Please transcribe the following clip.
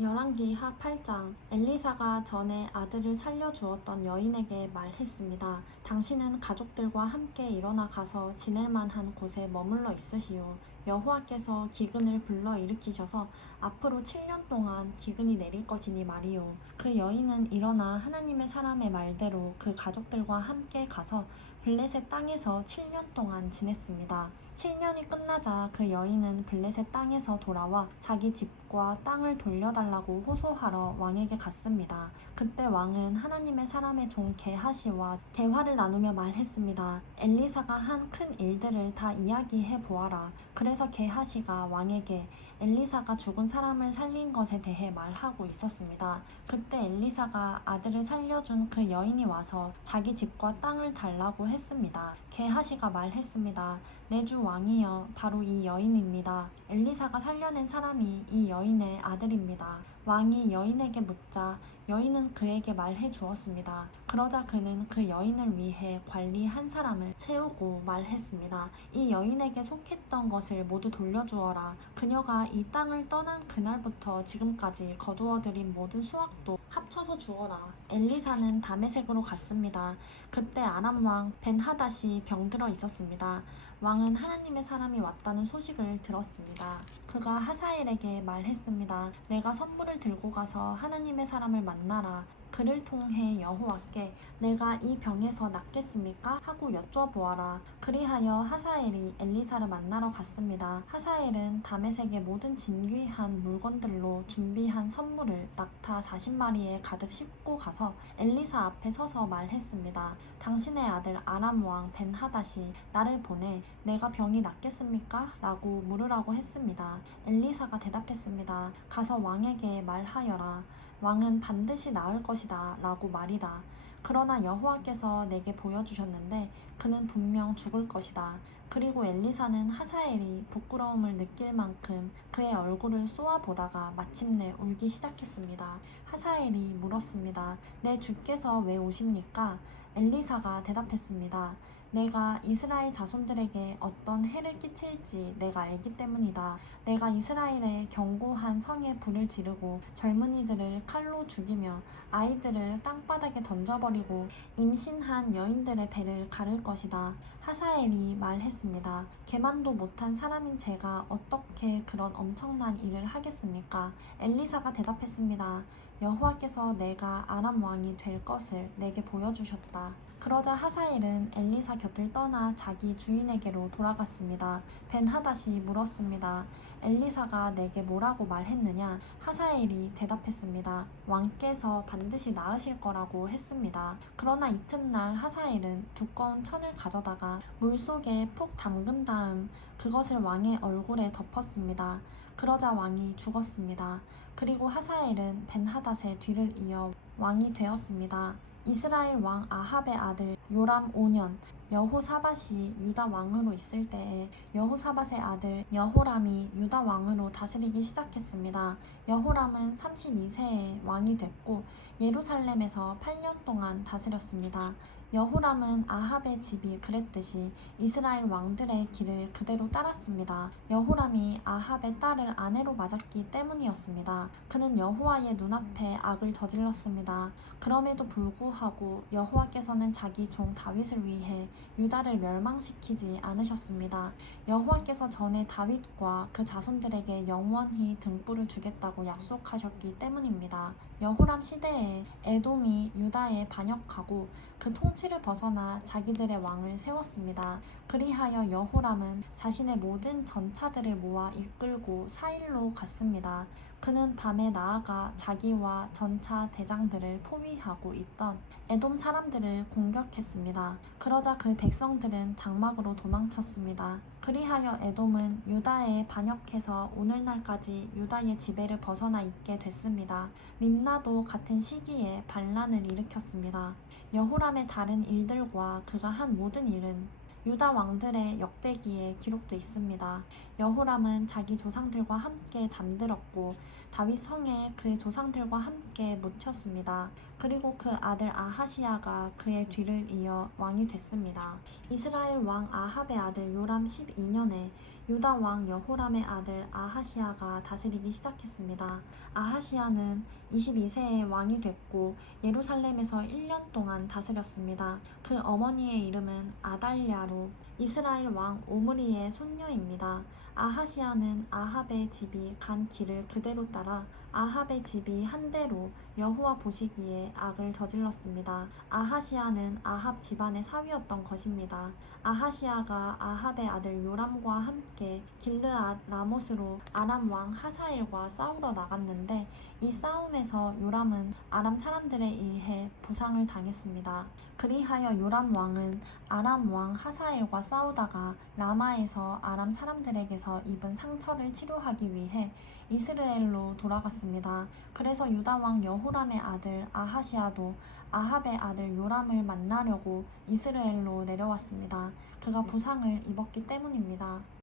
열왕기 하 8장 엘리사가 전에 아들을 살려주었던 여인에게 말했습니다. 당신은 가족들과 함께 일어나 가서 지낼 만한 곳에 머물러 있으시오. 여호와께서 기근을 불러 일으키셔서 앞으로 7년 동안 기근이 내릴 것이니 말이오. 그 여인은 일어나 하나님의 사람의 말대로 그 가족들과 함께 가서 블레셋 땅에서 7년 동안 지냈습니다. 7년이 끝나자 그 여인은 블레셋 땅에서 돌아와 자기 집과 땅을 돌려달라고 호소하러 왕에게 갔습니다. 그때 왕은 하나님의 사람의 종 게하시와 대화를 나누며 말했습니다. 엘리사가 한 큰 일들을 다 이야기해 보아라. 그래서 게하시가 왕에게 엘리사가 죽은 사람을 살린 것에 대해 말하고 있었습니다. 그때 엘리사가 아들을 살려준 그 여인이 와서 자기 집과 땅을 달라고 했습니다. 게하시가 말했습니다. 내 주 왕이여 바로 이 여인입니다. 엘리사가 살려낸 사람이 이 여인의 아들입니다. 왕이 여인에게 묻자 여인은 그에게 말해 주었습니다. 그러자 그는 그 여인을 위해 관리 한 사람을 세우고 말했습니다. 이 여인에게 속했던 것을 모두 돌려주어라. 그녀가 이 땅을 떠난 그날부터 지금까지 거두어들인 모든 수확도 합쳐서 주어라. 엘리사는 다메색으로 갔습니다. 그때 아람 왕 벤하닷이 병들어 있었습니다. 왕은 하나님의 사람이 왔다는 소식을 들었습니다. 그가 하사엘에게 말했습니다. 내가 선물을 들고 가서 하나님의 사람을 만나라. 그를 통해 여호와께 내가 이 병에서 낫겠습니까? 하고 여쭤보아라. 그리하여 하사엘이 엘리사를 만나러 갔습니다. 하사엘은 다메섹의 모든 진귀한 물건들로 준비한 선물을 낙타 40마리에 가득 싣고 가서 엘리사 앞에 서서 말했습니다. 당신의 아들 아람 왕 벤하닷이 나를 보내 내가 병이 낫겠습니까? 라고 물으라고 했습니다. 엘리사가 대답했습니다. 가서 왕에게 말하여라. 왕은 반드시 나을 것이다 라고 말이다. 그러나 여호와께서 내게 보여주셨는데 그는 분명 죽을 것이다. 그리고 엘리사는 하사엘이 부끄러움을 느낄 만큼 그의 얼굴을 쏘아보다가 마침내 울기 시작했습니다. 하사엘이 물었습니다. 내 주께서 왜 오십니까? 엘리사가 대답했습니다. 내가 이스라엘 자손들에게 어떤 해를 끼칠지 내가 알기 때문이다. 내가 이스라엘의 견고한 성에 불을 지르고 젊은이들을 칼로 죽이며 아이들을 땅바닥에 던져버리고 임신한 여인들의 배를 가를 것이다. 하사엘이 말했습니다. 개만도 못한 사람인 제가 어떻게 그런 엄청난 일을 하겠습니까? 엘리사가 대답했습니다. 여호와께서 내가 아람 왕이 될 것을 내게 보여주셨다. 그러자 하사엘은 엘리사 곁을 떠나 자기 주인에게로 돌아갔습니다. 벤 하닷이 물었습니다. 엘리사가 내게 뭐라고 말했느냐? 하사엘이 대답했습니다. 왕께서 반드시 나으실 거라고 했습니다. 그러나 이튿날 하사엘은 두꺼운 천을 가져다가 물 속에 푹 담근 다음 그것을 왕의 얼굴에 덮었습니다. 그러자 왕이 죽었습니다. 그리고 하사엘은 벤하닷의 뒤를 이어 왕이 되었습니다. 이스라엘 왕 아합의 아들 요람 5년 여호사밧이 유다 왕으로 있을 때에 여호사밧의 아들 여호람이 유다 왕으로 다스리기 시작했습니다. 여호람은 32세에 왕이 됐고 예루살렘에서 8년 동안 다스렸습니다. 여호람은 아합의 집이 그랬듯이 이스라엘 왕들의 길을 그대로 따랐습니다. 여호람이 아합의 딸을 아내로 맞았기 때문이었습니다. 그는 여호와의 눈앞에 악을 저질렀습니다. 그럼에도 불구하고 여호와께서는 자기 종 다윗을 위해 유다를 멸망시키지 않으셨습니다. 여호와께서 전에 다윗과 그 자손들에게 영원히 등불을 주겠다고 약속하셨기 때문입니다. 여호람 시대에 에돔이 유다에 반역하고 그 통치를 벗어나 자기들의 왕을 세웠습니다. 그리하여 여호람은 자신의 모든 전차들을 모아 이끌고 사일로 갔습니다. 그는 밤에 나아가 자기와 전차 대장들을 포위하고 있던 에돔 사람들을 공격했습니다. 그러자 그 백성들은 장막으로 도망쳤습니다. 그리하여 에돔은 유다에 반역해서 오늘날까지 유다의 지배를 벗어나 있게 됐습니다. 림나도 같은 시기에 반란을 일으켰습니다. 여호람의 다른 일들과 그가 한 모든 일은 유다 왕들의 역대기에 기록돼 있습니다. 여호람은 자기 조상들과 함께 잠들었고 다윗 성에 그 조상들과 함께 묻혔습니다. 그리고 그 아들 아하시야가 그의 뒤를 이어 왕이 됐습니다. 이스라엘 왕 아합의 아들 요람 12년에 유다 왕 여호람의 아들 아하시야가 다스리기 시작했습니다. 아하시야는 22세에 왕이 됐고 예루살렘에서 1년 동안 다스렸습니다. 그 어머니의 이름은 아달랴로 이스라엘 왕 오므리의 손녀입니다. 아하시야는 아합의 집이 간 길을 그대로 따라 아합의 집이 한대로 여호와 보시기에 악을 저질렀습니다. 아하시야는 아합 집안의 사위였던 것입니다. 아하시야가 아합의 아들 요람과 함께 길르앗 라못으로 아람 왕 하사엘과 싸우러 나갔는데 이 싸움에서 요람은 아람 사람들에 의해 부상을 당했습니다. 그리하여 요람 왕은 아람 왕 하사엘과 싸우다가 라마에서 아람 사람들에게서 입은 상처를 치료하기 위해 이스라엘로 돌아갔습니다. 그래서 유다 왕 여호람의 아들 아하시아도 아합의 아들 요람을 만나려고 이스라엘로 내려왔습니다. 그가 부상을 입었기 때문입니다.